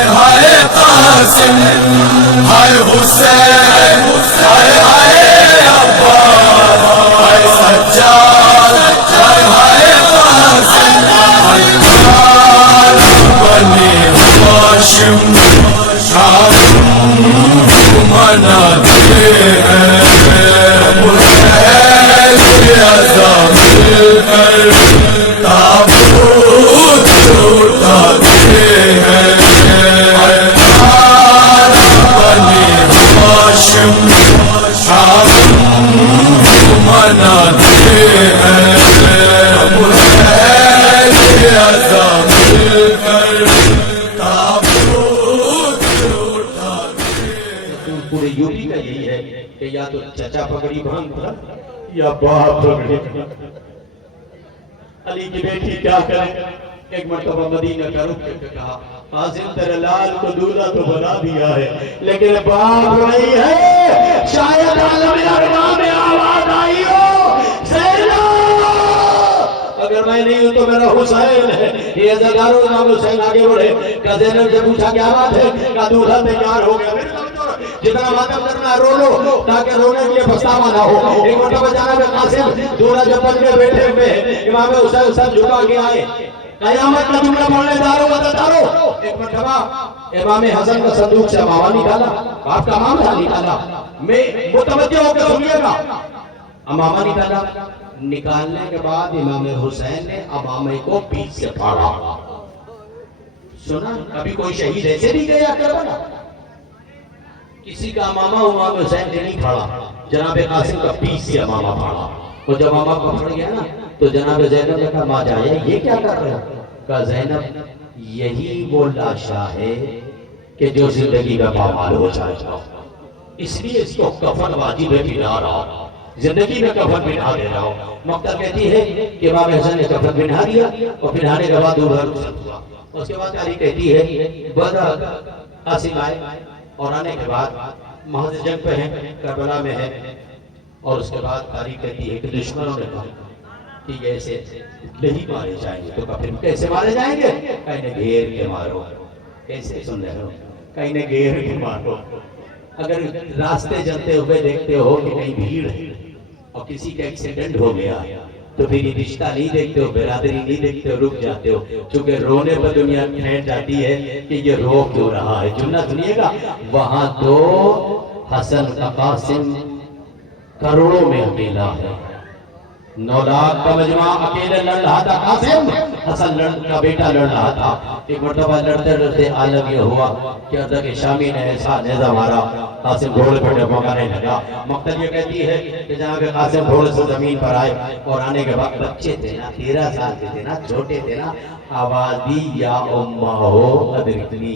ہائے ہائے قاسم، ہائے حسین، ہائے ہائے عباس، ہائے سجاد، ہائے ہائے قاسم، ہائے بنی ہاشم، مناتے ہیں حسین کی عزا مل کر تابوت اٹھاتے ہیں، بنی ہاشم مناتے ہیں حسین کی عزا مل کر تابوت اٹھاتے ہیں۔ پورے یوپی کا یہی ہے کہ یا تو چچا پگڑی باندھتا یا باپ پگڑی۔ علی کی بیٹی کیا کرے؟ ایک مرتبہ مدینہ کا رخ کر کے کہا قاسم تیرے لال کو دولہا تو بنا دیا ہے لیکن باپ نہیں ہے، شاید عالم ارواح میں آواز آئی ہو زینب اگر میں نہیں ہوں تو میرا حسین ہے۔ یہ زگاروں امام حسین آگے بڑھے کہ زینب سے پوچھا کیا بات ہے؟ کہ دولہا تیار ہو گیا۔ جتنا ماتم کرنا رو لو تاکہ رونے کے لیے پچھتاوا نہ ہو۔ ایک مرتبہ جناب قاسم دولہا جب بن کے بیٹھے ہوئے امام حسین سر جھکا کے آئے، قیامت کا جملہ پڑھنے دارو وزدارو۔ ایک مرتبہ امام حسن کا صندوق سے امامہ نکالا، باپ کا امام تھا نکالا، میں متوجہ ہو کے سنیے گا، امامہ نکالا، نکالنے کے بعد امام حسین نے امامے کو پیچھے سے پھاڑا۔ سنا کبھی کوئی شہید ایسے نہیں گیا کربلا؟ کسی کا امامہ امام حسین نے نہیں پھاڑا، جناب قاسم کا پیچھے سے امامہ پھاڑا۔ وہ جب امامہ کو پھڑ گیا نا تو جناب زینب نے کہا ماں جائے یہ کیا کر رہے ہو؟ کہا زینب یہی وہ لاشا ہے کہ جو زندگی میں پامال ہو جائے گا، اس لیے اس کو کفن واجب ہے بنا رہا، زندگی میں کفن بنا دے رہا ہوں۔ مقتل کہتی ہے کہ امام حسن نے کفن بنا دیا اور پہنانے کے بعد دولہا رخصت ہوا۔ اس کے بعد علی کہتی ہے بدر قاسم آئے اور آنے کے بعد محض جنگ پہ ہیں، کربلا میں ہے، اور اس کے بعد تاریخ کہتی ہے کہ دشمنوں نے کہا کہ یہ ایسے نہیں مارے جائیں گے، تو کہا پھر کیسے مارے جائیں گے؟ کہیں نے گھیر کے مارو۔ کیسے سن رہے ہو؟ کہیں نے گھیر کے مارو۔ اگر راستے چلتے ہوئے دیکھتے ہو کہ کہیں بھیڑ ہے اور کسی کا ایکسیڈنٹ ہو گیا تو پھر یہ رشتہ نہیں دیکھتے ہو، برادری نہیں دیکھتے ہو، رک جاتے ہو، چونکہ رونے پر دنیا ٹھہر جاتی ہے کہ یہ رو کیوں رہا ہے۔ جملہ سنیے گا، وہاں تو حسن کا قاسم کروڑوں میں اکیلا ہے، 9 لاکھ کا مجمع اکیلے لڑ رہا تھا قاسم، حسن کا بیٹا لڑ رہا تھا۔ ایک مرتبہ لڑتے لڑتے عالم یہ ہوا کہ ارض شامی نے ایسا نیزہ مارا، قاسم گھوڑے پہ ڈبوکانے لگا۔ مقتل یہ کہتی ہے کہ جناب قاسم گھوڑے سے زمین پر آئے اور آنے کے بعد بچے تھے نا، 13 سال کے تھے نا، چھوٹے تھے نا، آواز دی یا امہ ہو ادرکنی،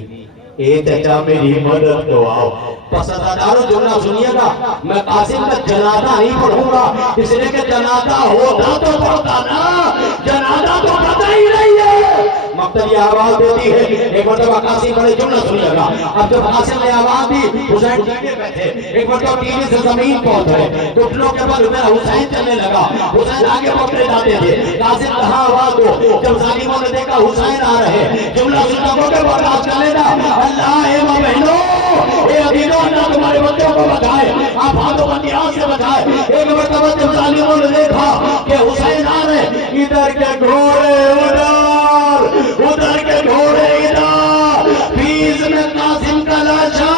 اے چچا میری مدد تو آؤ۔ پسندارو جملہ سنیے گا، میں قاسم کا جنازہ نہیں پڑھوں گا، اس لیے کہ جنازہ ہوتا تو پڑھتا نا، جنازہ تو پتہ ہی نہیں ہے۔ مقتل یہ آواز دیتی ہے، ایک مرتبہ قاسم بڑے جملہ سنیے گا، اب جب قاسم نے آواز دی حسین ٹینے پہ تھے، ایک مرتبہ ٹینے سے زمین پہنچ گئے، گھٹنوں کے بل میں حسین چلنے لگا، حسین آگے پکڑے جاتے تھے، قاسم کہاں آواز دو، جب ظالموں نے دیکھا حسین آ رہے، جملہ سننے کو کہ برداشت کر لینا، اللہ اے ماں بہنوں اے عبیدوں اللہ تمہارے بچوں کو بچائے، آپ ہاتھوں کا نیاز سے بچائے۔ ایک مرتبہ جب ظالموں نے دیکھا کہ حسین آ رہے، ادھر کے گھوڑے ادھر کے گھوڑے ادھر، بیز میں قاسم کا لاشا۔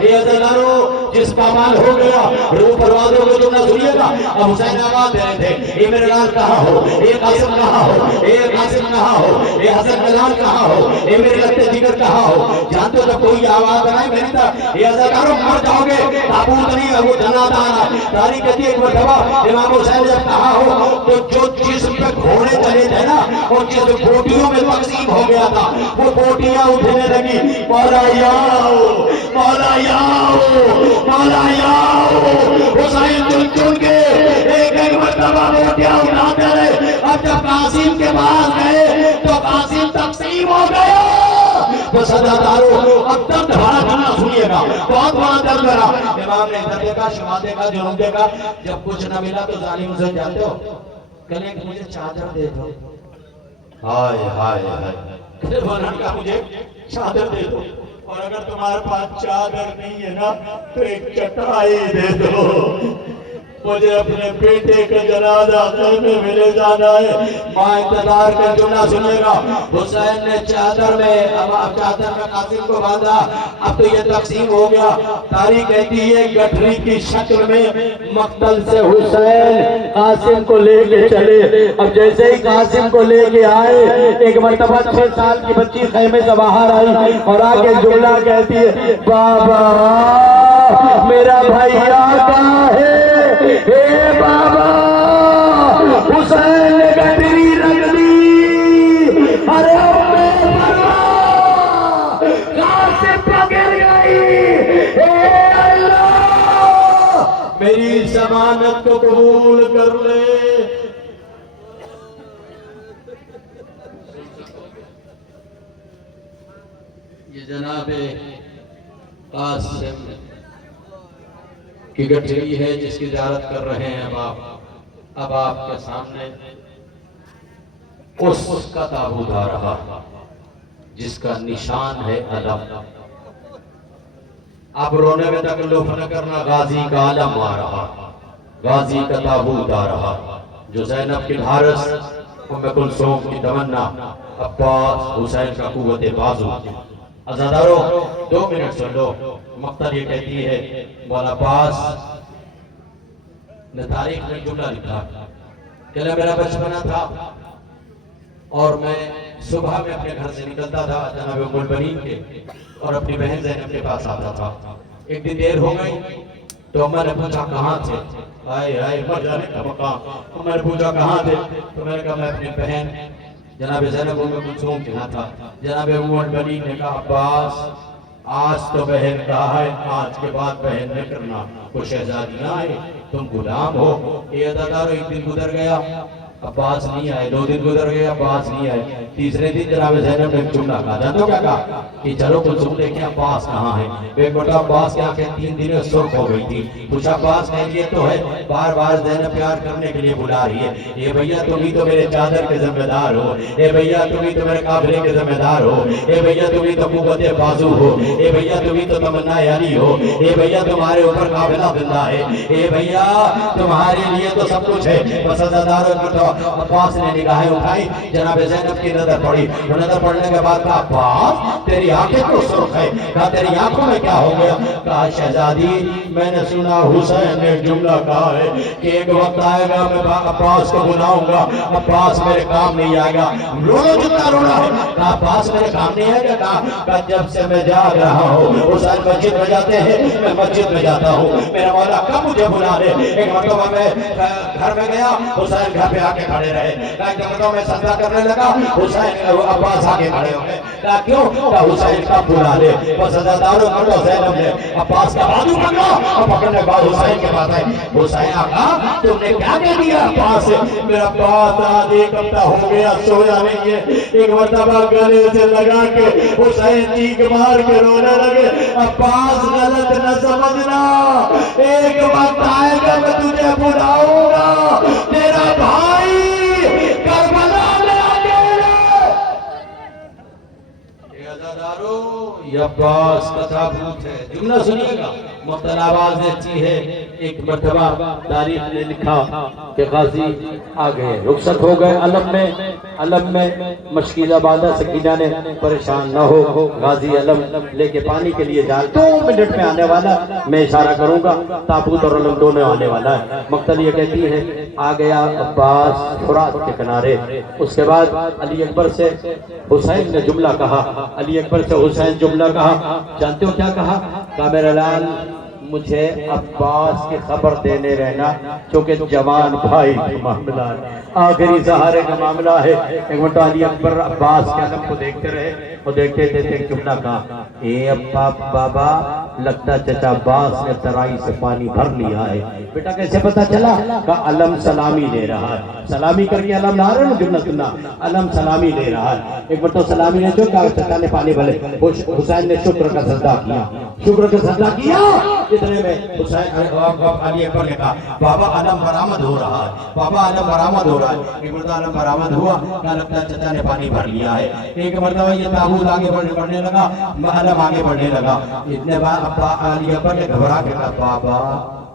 یہ زنارو جس کا مال ہو گیا روح پروازوں کو جملہ سنیے گا، اب حسین آواز دے رہے تھے اے میرے لال کہاں ہو، اے قاسم کہاں ہو، اے قاسم کہاں ہو، اے حسن کا لال کہاں ہو، اے میرے لگتے جگر کہاں ہو۔ جانتے ہو جب کوئی آواز آئے میری طرح یہ زنارو مر جاؤ گے، تابوت نہیں ہے وہ جنازہ آنا۔ تاریخ کہتی ہے ایک مرتبہ امام حسین جب کہا ہو تو جو جسم پہ گھوڑے چلے تھے نا اور جس بوٹیوں میں تقسیم ہو گیا تھا وہ بوٹیاں اٹھنے لگی، مولا یاؤ مولا یاؤ مولا یاؤ، حسین چن چن کے ایک ایک مرتبہ بوٹیاں اٹھاتے رہے۔ اب جب قاسم کے پاس گئے تو قاسم تقسیم ہو گیا۔ تو سجادارو اب درد بھرا گانا سنیے گا، بہت بڑا درد بھرا۔ امام نے ادھر دیکھا، شمال دیکھا، جنوب دیکھا، جب کچھ نہ ملا تو ظالم سے جانتے ہو کہنے کہ مجھے چادر دے دو۔ ہائے ہائے ہائے، مولانا کہا مجھے چادر دے دو، اور اگر تمہارے پاس چادر نہیں ہے نا تو ایک چٹائی دے دو، مجھے اپنے بیٹے کا جنازہ خیمے میں لے جانا ہے۔ ماں انتظار کا جملہ سنے گا، حسین نے چادر میں قاسم کو باندھا، اب تو یہ تقسیم ہو گیا۔ تاریخ کہتی ہے گٹھری کی شکل میں مقتل سے حسین قاسم کو لے کے چلے۔ اب جیسے ہی قاسم کو لے کے آئے، ایک مرتبہ 6 سال کی بچی خیمے سے باہر آئی اور آگے جملہ کہتی ہے، بابا میرا بھائیا کہاں ہے؟ اے بابا حسین نے گٹری رکھ دی، ارے قاسم پکڑ گئی، اے اللہ میری ضمانت کو قبول کر لے۔ یہ جناب قاسم کی گٹھری ہے جس کی زیارت کر رہے ہیں اب آپ کے سامنے اس کا تابوت آ رہا جس کا نشان ہے علم۔ اب رونے میں تکلف نہ کرنا، غازی کا علم آ رہا، غازی کا تابوت آ رہا، جو زینب کی ڈھارس، ام کلثوم کی تمنا، عباس حسین کا قوت بازو۔ عزادارو 2 منٹ سن لو، مقتل یہ کہتی ہے، مولا عباس نے تاریخ میں جملہ لکھا کہ میرا بچپنا تھا اور میں صبح میں اپنے گھر سے نکلتا تھا جناب ام البنین کے اور اپنی بہن زینب کے پاس آتا تھا۔ ایک دن دیر ہو گئی تو اماں نے پوچھا کہاں تھے؟ آئے مر جانے کا مقام۔ اماں نے پوچھا کہاں تھے؟ تو میں نے کہا میں اپنی بہن جناب زینب ام کلثوم کے ہاں تھا۔ جناب ام البنین نے کہا عباس آج تو بہن کہا ہے، آج کے بعد بہن نہ کرنا، کوئی شہزادی نہ آئے، تم غلام ہو۔ یہ عزادارو 1 دن گزر گیا، عباس نہیں آئے، 2 دن گزر گئے، عباس نہیں آئے۔ تیسرے دن جناب زینب نے جملہ کہا، جانو کیا کہا کہ چلو کلثوم دیکھیں عباس کہاں ہے۔ بے بیٹا عباس کے آنکھیں 3 دن سرخ ہو گئی تھی۔ پوچھا عباس کہہ تو ہے، بار بار زینب پیار کرنے کے لیے بلا رہی ہے، اے بھیا تم ہی تو میرے چادر کے ذمہ دار ہو، اے بھیا تم ہی تو میرے قافلے کے ذمہ دار ہو، اے بھیا تم ہی تو قوت بازو ہو، اے بھیا تم ہی تو تمنا یاری ہو، اے بھیا تمہارے اوپر قافلہ زندہ ہے، اے بھیا تمہارے لیے تو سب کچھ ہے۔ بس عزادارو عباس نے نگاہیں اٹھائی، جناب زینب کی نظر پڑی، نظر پڑنے کے بعد کہا عباس تیری آنکھیں تو سرخ ہے، کہا تیری آنکھوں میں کیا ہو گیا؟ کہا شہزادی میں نے سنا حسین نے جملہ کہا ہے کہ ایک وقت آئے گا میں عباس کو بلاؤں گا، عباس میرے کام نہیں آئے گا۔ رونو جتنا رونا ہے، کہا عباس میرے کام نہیں آئے گا؟ کہا جب سے میں جاگ رہا ہوں حسین مسجد میں جاتے ہیں، میں مسجد میں جاتا ہوں، میرا مولا کب مجھے بلا لے۔ ایک مرتبہ میں گھر میں گیا، حسین گھر پہ آ کے کھڑے رہے، جب میں سجدہ کرنے لگا حسین عباس آگے کھڑے ہو گئے۔ کہا کیوں؟ کہا حسین کب بلا لے۔ بس عزادارو مرتبہ زینب نے عباس کا بازو پکڑا اور پکڑنے کے بعد حسین کے پاس آئے، حسین آقا تم نے کیا کہہ دیا عباس سے؟ میرا عباس آج 1 ہفتہ ہو گیا سویا نہیں ہے۔ ایک مرتبہ گلے سے لگا کے حسین چیخ مار کے رونے لگے، عباس غلط نہ سمجھنا، ایک وقت آئے گا میں تجھے بلاؤں گا، تیرا بھائی کربلا میں اکیلے۔ یہ عزادارو یہ عباس کا تابوت ہے۔ جملہ سنیے گا، مقتل آواز دیتی ہے، ایک مرتبہ تاریخ نے لکھا کہ غازی آ گئے، رخصت ہو گئے علم میں مشکیزہ باندھا، سکینہ نے پریشان نہ ہو، غازی علم لے کے پانی کے لیے جا 2 منٹ میں آنے والا، میں اشارہ کروں گا، تابوت اور علم دونوں آنے والا ہے۔ مقتل یہ کہتی ہے آ گیا عباس فرات کے کنارے۔ اس کے بعد علی اکبر سے حسین نے جملہ کہا، علی اکبر سے حسین جملہ کہا، جانتے ہو کیا کہا؟ کہا میرا لال مجھے عباس کی خبر دینے رہنا، کیونکہ جوان بھائی کا معاملہ ہے، آخری سہارے کا معاملہ ہے۔ ایک مرتبہ علی اکبر عباس کے علم کو دیکھتے رہے اور دیکھتے دیکھتے ایک جملہ کہا، اے ابا بابا لگتا چچا عباس نے ترائی سے پانی بھر لیا ہے۔ بیٹا کیسے پتا چلا؟ کہا علم سلامی لے رہا ہے، سلامی کر کے علم لا رہے ہیں، جملہ سننا، علم سلامی لے رہا ہے۔ ایک مرتبہ سلامی نے جو کہا چچا نے پانی بھرے، حسین نے شکر کا سجدہ کیا، شکر کا سجدہ کیا. اتنے میں حسین علی اکبر نے کہا بابا علم برآمد ہو رہا ہے, بابا علم برآمد ہو رہا ہے. ایک مرتبہ علم برآمد ہوا, کہا لگتا ہے چچا نے پانی بھر لیا ہے. ایک مرتبہ یہ تابوت آگے بڑھنے لگا, علم آگے بڑھنے لگا. اتنے بعد ابا علی اکبر نے گھبرا کے کہا بابا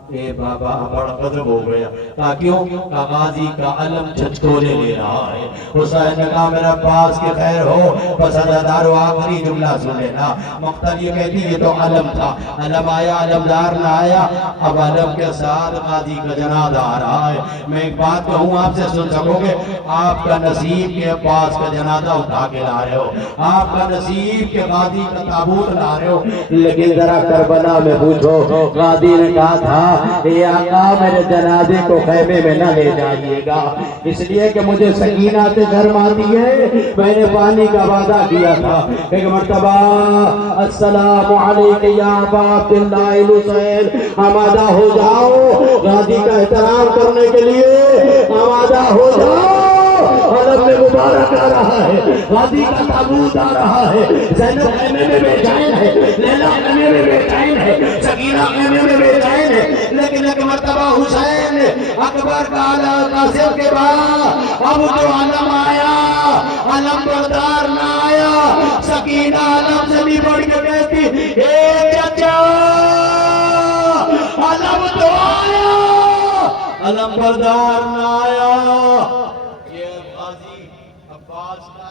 اے بابا بڑا غضب ہو گیا. کہا کیوں؟ کہا غازی کا علم جھجکونے لے رہا ہے. حسین نے کہا میرا پاس کے خیر ہو, بس عزادارو آخری جملہ سن لینا. مقتل یہ کہتی یہ تو علم تھا, علم آیا علمدار نہ آیا, اب علم کے ساتھ غازی کا جنازہ آ رہا ہے. میں ایک بات کہوں آپ سے سن سکو گے, آپ کا نصیب کے پاس کا جنازہ اٹھا کے لا رہے ہو, آپ کا نصیب کے غازی کا تابوت لا رہے ہو. لیکن ذرا کربلا میں پوچھو, غازی نے کہا تھا اے آقا میرے جنازے کو خیمے میں نہ لے جائیے گا, اس لیے کہ مجھے سکینہ سے شرم آتی ہے. میں نے پانی کا وعدہ کیا تھا. ایک مرتبہ السلام علیکم یا ابا عبداللہ الحسین, آمادہ ہو جاؤ غازی کا احترام کرنے کے لیے, آمادہ ہو جاؤ. علم میں مبارک آ رہا ہے, غازی کا تابوت آ رہا ہے. زینب خیمے میں بے چین ہے, لیلا خیمے میں بے چین ہے, سکینہ خیمے میں بے چین ہے. لیکن ایک مرتبہ حسین اکبر کا قاسم کے بعد اب جو علم آیا, علم بردار نہ آیا. سکینہ علم سے بھی بڑھ کے کہتی اے چچا علم تو آیا, علم بردار نہ آیا. یہ غازی عباس کا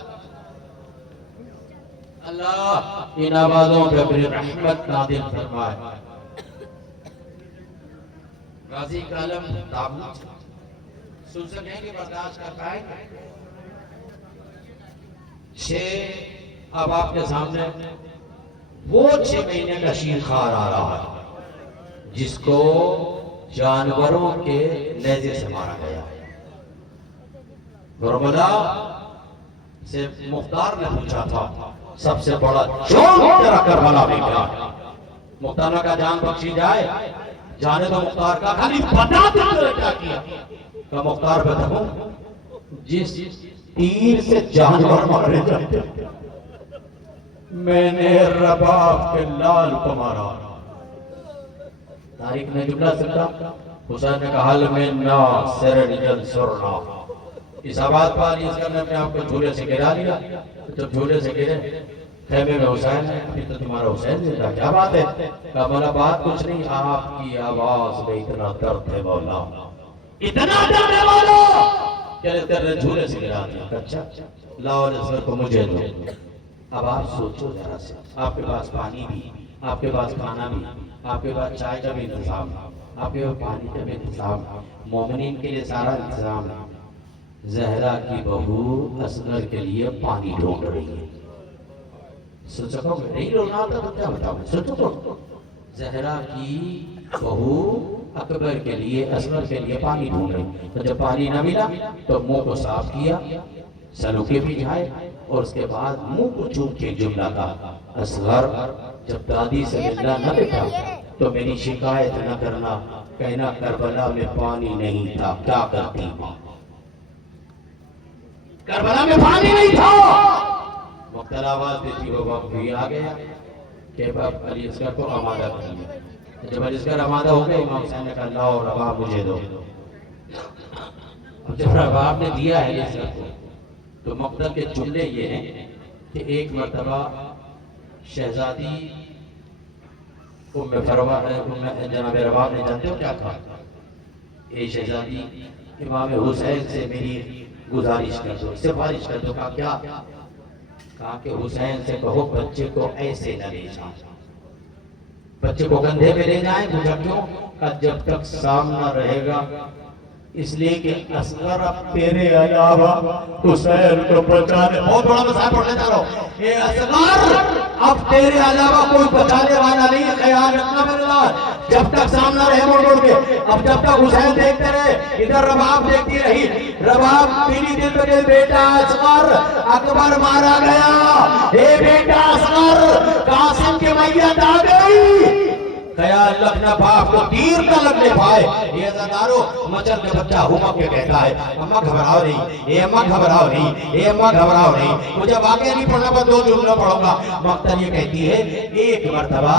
اللہ ان آوازوں پہ اپنی رحمت نازل فرمائے. غازی کا علم تابوت سن سکیں گے, برداشت کر پائیں گے. اب آپ کے سامنے وہ 6 مہینے کا شیر خوار آ رہا ہے جس کو جانوروں کے نیزے سے مارا گیا. کربلا سے مختار نے پوچھا تھا سب سے بڑا جرم تیرا کربلا میں کیا ہے؟ مختار کا جان بخشی جائے, جانے تو مختار کا خالی بتا تجھے کیا کیا. کہ مختار پہ تھا جس تیر سے جانور مارے جاتے میں نے رباب کے لال کو مارا. تاریخ نے جملہ سکتا. حسین نے کہا حل میں ناصر ینصرنا. اس آباد پر علی اصغر نے اپنے آپ کو جھولے سے گرا لیا. جب جھولے سے گرے خیمے میں حسین ہے, ابھی تو تمہارا حسین زندہ, کیا بات ہے؟ کہا مولا بات کچھ نہیں, آپ کی آواز میں اتنا درد ہے مولا, اتنا درد ہے مولا کہ تیرے جھولے سے گرا دیا. اچھا لاؤ اصغر کو مجھے دو. اب آپ سوچو ذرا سے, آپ کے پاس پانی بھی, آپ کے پاس کھانا بھی, آپ کے پاس چائے کا بھی انتظام, آپ کے پاس پانی کا بھی انتظام, مومنین کے لیے سارا انتظام ہے. زہرا کی بہو اصغر کے لیے پانی ڈھونڈ رہی ہے. سن سکو گے نہیں رونا ہوتا تو کیا بتاؤں, سن سکو. زہرا کی بہو اکبر کے لیے اصغر کے لیے پانی ڈھونڈ رہی. تو جب پانی نہ ملا تو منہ کو صاف کیا, سلوکے بھی جائے, اور اس کے بعد منہ کو چوم کے جملہ کہا اصغر جب دادی سے ملنا نہ بیٹا تو میری شکایت نہ کرنا, کہنا کربلا میں پانی نہیں تھا, کیا کرتی ماں؟ کربلا میں پانی نہیں تھا. مختل آواز دیتی وہ وقت بھی آ گیا کہ باپ علی اصغر کو آمادہ کر لیا. جب علی اصغر آمادہ ہو گئے, امام حسین نے کہا لاؤ رباب مجھے دو. اب جب رباب نے دیا ہے علی اصغر کو تو مقتل کے جملے یہ ہیں کہ ایک مرتبہ شہزادی جناب رباب نے جانتے ہو کیا کہا؟ اے شہزادی امام حسین سے میری گزارش کر دو, سفارش کر دو. کہا کیا؟ کہا کہ حسین سے کہو بچے کو ایسے نہ لے جائیں, بچے کو کندھے پہ لے جائیں. پوچھا کیوں؟ کہا جب تک سامنا رہے گا, اس لیے کہ اصغر اب تیرے علاوہ حسین کو بچانے, بہت بڑا مسئلہ پڑھنے جا رہا ہوں, اے اصغر اب تیرے علاوہ کوئی بچانے والا نہیں, خیال رکھنا میرے لال. جب تک سامنا رہے موڑ موڑ کے, اب جب تک حسین دیکھتے رہے, ادھر رباب دیکھتی رہی. رباب پیلی دل پہ بیٹا اصغر اکبر مارا گیا, اے بیٹا اصغر قاسم کی میت آ گئی. خیال اللہ اپنا باپ کو تیر نہ لگنے پائے. یہ عزادارو مچل کے بچہ ہمک کے کہتا ہے اماں گھبراؤ نہیں, اے اماں گھبراؤ نہیں, اے اماں گھبراؤ نہیں, مجھے واقعہ نہیں پڑھنا پر 2 جملہ پڑھوں گا. مقتل یہ کہتی ہے ایک مرتبہ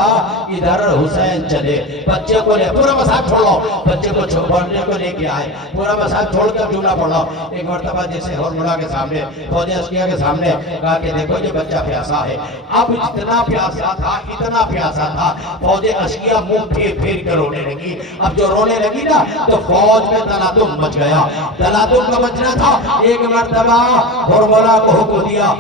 ادھر حسین چلے, بچے کو لے, پورا مساق چھوڑ لو, بچے کو چھوڑنے کو لے کے آئے, پورا مساق چھوڑ کر جملہ پڑھ لو. ایک مرتبہ جیسے ہرملا کے سامنے, فوج عسکریہ کے سامنے کہا کہ دیکھو یہ بچہ پیاسا ہے. اب اتنا پیاسا تھا, اتنا پیاسا تھا, فوج عسکریہ منہ پھیر کر رونے لگی. اب جو رونے لگی نا تو فوج میں تلاتم مچ گیا. تلاتم کا مچنا تھا. ایک مرتبہ ہرملا کو حکم دیا,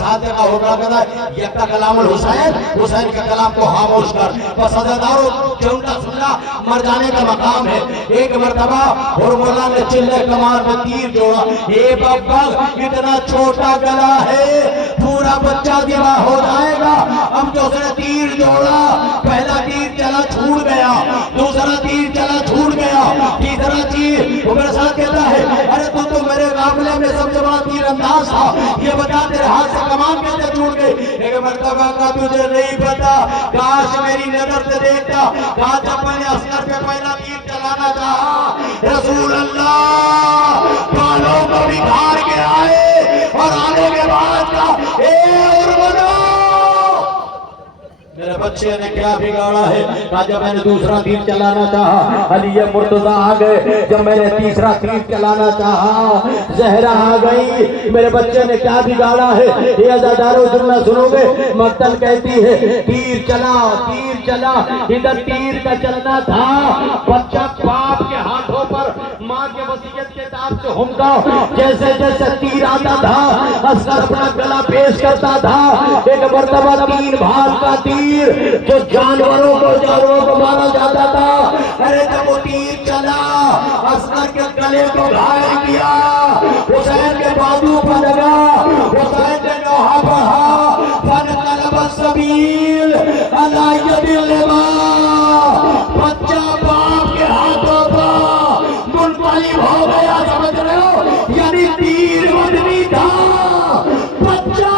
ساتھ کا ہرملا کہتا ہے یکتا کلام الحسین, حسین کے کلام کو خاموش کر. بس عزادارو جو ان کا سننا مر جانے کا مقام ہے. ایک مرتبہ ہرملا نے چلے کمار میں تیر جوڑا. اے بابا اتنا چھوٹا گلا ہے, پورا بچہ دیوا ہو جائے گا. اب جو اس نے تیر جوڑا, پہلا تیر چلا چھوڑ گیا, دوسرا تیر چلا چھوڑ گیا, تیسرا تیر وہ میرے ساتھ کہتا ہے ارے تو میرے قافلے میں سب سے بڑا تیر انداز تھا, یہ بتا تیرے ہاتھ سے کمان کیسے چھوٹ گئی. ایک مرتبہ کا تجھے نہیں پتا, کاش میری نظر سے دیکھتا, کاش جب میں نے عسکر پہ پہلا تیر چلانا چاہا, رسول اللہ بالوں کو بکھار کے آئے اور آنے کے بعد کا اے ارمنو میرے بچے نے کیا بگاڑا ہے. کہا جب میں نے دوسرا تیر چلانا چاہا علی مرتضیٰ آ گئے, جب میں نے تیسرا تیر چلانا چاہا زہرا آ گئی. میرے بچے نے کیا بگاڑا ہے. یہ عزادارو جملہ سنو گے. مقتل کہتی ہے تیر چلا, تیر چلا, ادھر تیر کا چلنا تھا, بچہ باپ کے ہاتھوں پر ماں کے وصیت کے تاب سے ہمکا. جیسے جیسے تیر آتا تھا عسکر اپنا گلا پیش کرتا تھا. ایک مرتبہ 3 بھاگ کا تیر جو جانوروں کو مارا جاتا تھا, ارے جب وہ تیر چلا عسکر کے گلے کو گھائل کیا, حسین کے بازو پر لگا, حسین نے نوحہ پڑھا فانقلب السبیل علی ید اللواء, بچہ باپ کے ہاتھوں پر منقلب ہو گیا. سمجھ رہے ہو, یعنی تیر مدنی تھا بچہ.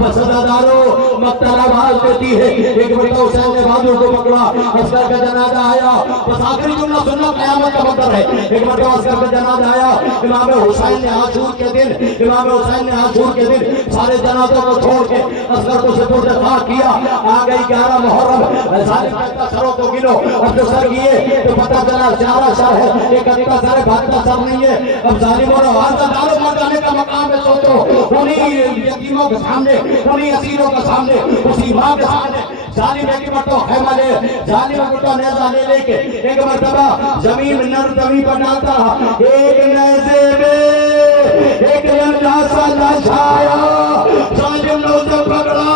بس عزادارو مقتل آواز دیتی ہے. ایک مرتبہ حسین نے بازو کو پکڑا, عسکر کا جنازہ آیا. بس آخری جملہ سننا قیامت کا منظر ہے. ایک مرتبہ عسکر کا جنازہ آیا. امام حسین نے عاشور کے دن, امام حسین نے عاشور کے دن سارے جنازوں کو چھوڑ کے عسکر کو سپرد خاک کیا. آ گئی 11 محرم, ظالم کہتا سروں کو گنو. اب جو سر گئے تو پتہ چلا 11 سر ہے, ایک اکتا سر ہے, 72 سر نہیں ہے. اب ظالموں نے عزادارو مر جانے کا مقام ہے. سوچو انہی یتیموں کے سامنے, انہی اسیروں کے سامنے, اسی ماں کے سامنے ظالم ایک مرتبہ خیمہ لے, ظالم مرتبہ نیزہ لے کے ایک مرتبہ زمین نرمی پر ڈالتا. ایک نیزے میں ایک لنجاسا لاشایا, ظالم نے اسے پکڑا.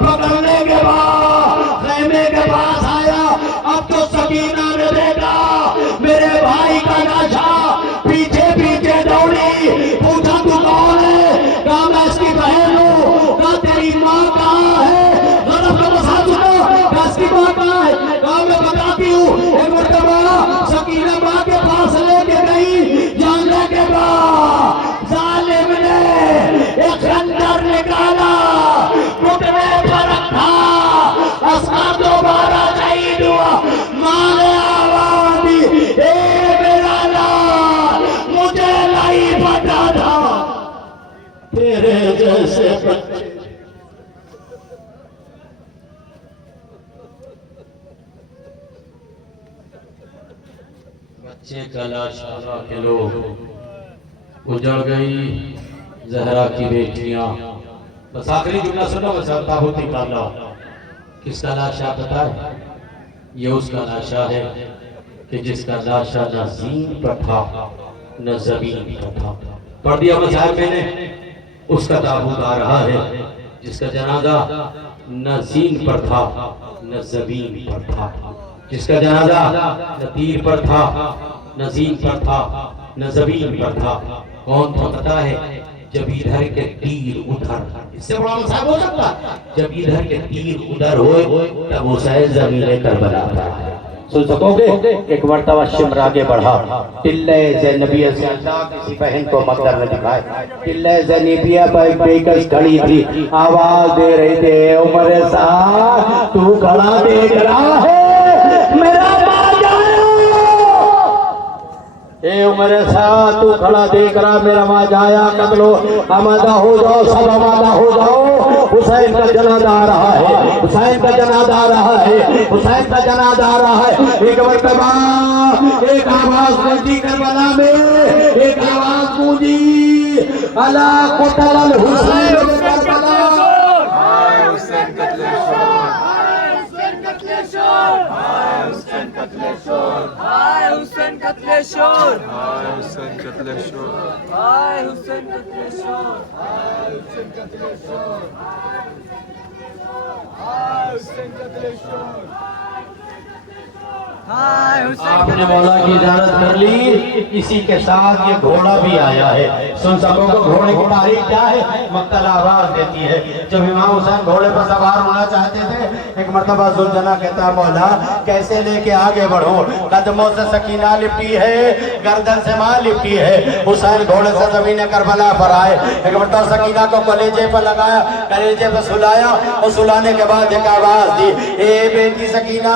پکڑنے کے بعد خیمے کے پاس آیا. اب تو سکینہ نے دیکھا میرے بھائی کا لاشا, پیچھے پیچھے دوڑی, پوچھا تو کون ہے. کہا میں اس کی بہن ہوں. کہا تیری ماں کہاں ہے. اس کی ماں کہاں ہے. کہا میں بتاتی ہوں. ایک مرتبہ سکینہ ماں کے پاس لے کے گئی. جاننے کے بعد ظالم نے ایک خنجر نکالا, گھٹنے پر رکھا. عسکر دوبارہ شہید ہوا. ماں نے آواز دی, اے میرا لال, مجھے نہیں پتا تھا تیرے جیسے بچے. بچے کا لاشا کے لوگ اجڑ گئی, زہرا کی بیٹیاں. بس آخری جملہ سنو, بس تابوت نکالا. کس کا لاشا پتا ہے؟ یہ اس کا لاشا ہے کہ جس کا لاشا نہ زین پر تھا نہ زمین پر تھا. پڑھ دیا مصاحب میں نے. اس کا تابوت آ رہا ہے جس کا جنازہ نہ زین پر تھا نہ زمین پر تھا, جس کا جنازہ نہ تیر پر تھا نہ زین پر تھا نہ زمین پر تھا. کون تھا پتا ہے؟ جب ادھر کے تیر ادھر, اس سے بڑا مصائب ہو سکتا ہے. جب ادھر کے تیر ادھر ہوئے تب حسین زمین کربلا پر آیا. سن سکو گے. ایک مرتبہ شمر آگے بڑھا. ٹلے زینبیہ سے اللہ کسی بہن کو مقدر نہ دکھائے. ٹلے زینبیہ پر بے کس کھڑی تھی, آواز دے رہی تھی, عمر صاحب تو کھڑا دیکھ رہا ہے, عمر ساتھ تو کھڑا دیکھ رہا میرا ماں جایا قتلو آمادہ ہو جاؤ سب آمادہ ہو جاؤ حسین کا جنازہ آ رہا ہے حسین کا جنازہ آ رہا ہے حسین کا جنازہ آ رہا ہے ایک مرتبہ ایک آواز گونجی کربلا میں ایک آواز گونجی الا قتل الحسین کربلا حسین قتل شور حسین قتل شور حسین قتل شور حسین قتل شور حسین قتل شور حسین قتل شور حسین قتل شور حسین قتل شور آپ نے مولا کی اجازت کر لی اسی کے ساتھ یہ گھوڑا بھی آیا ہے سن سکو کہ گھوڑے کی تاریخ کیا ہے مقتل آواز دیتی ہے جب امام حسین گھوڑے پر سوار ہونا چاہتے تھے ایک مرتبہ ذوالجناح کہتا ہے مولا کیسے لے کے آگے بڑھو قدموں سے سکینہ لپٹی ہے گردن سے ماں لپٹی ہے حسین گھوڑے سے زمین کربلا پر آئے ایک مرتبہ سکینہ کو کلیجے پر لگایا کلیجے پر سلایا اور سلانے کے بعد ایک آواز دی اے بیٹی سکینہ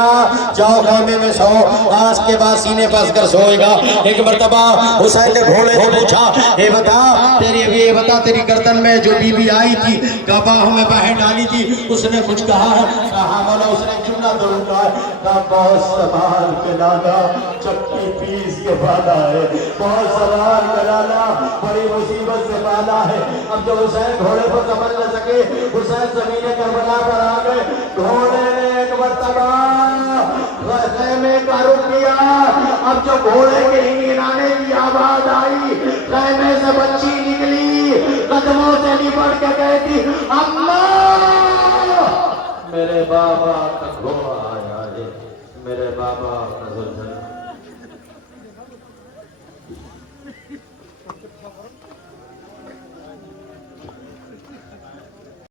جاؤ خیمے میں سو آج کے بعد سینے پاس کر سوئے گا ایک مرتبہ حسین نے گھوڑے سے پوچھا اے بتا تیری گردن میں جو بی بی آئی تھی باہوں میں باہیں ڈالی تھی اس نے کچھ کہا ہے کہا مولا اس نے جملہ ضرور کہا ہے کہا بہت سنبھال کے لانا چکی پیس کے پالا ہے بہت سنبھال کے لانا بڑی مصیبت سے پالا ہے اب جب حسین گھوڑے پر سمجھ نہ سکے حسین زمین کربلا پر آ گئے گھوڑے نے ایک مرتبہ خیمے کا رخ کیا اب جو گھوڑے کے ہنگنانے کی آواز آئی خیمے سے بچی نکلی قدموں سے لپٹ کے کہتی اماں میرے بابا کا گھوڑا آیا ہے میرے بابا کا ذوالجلال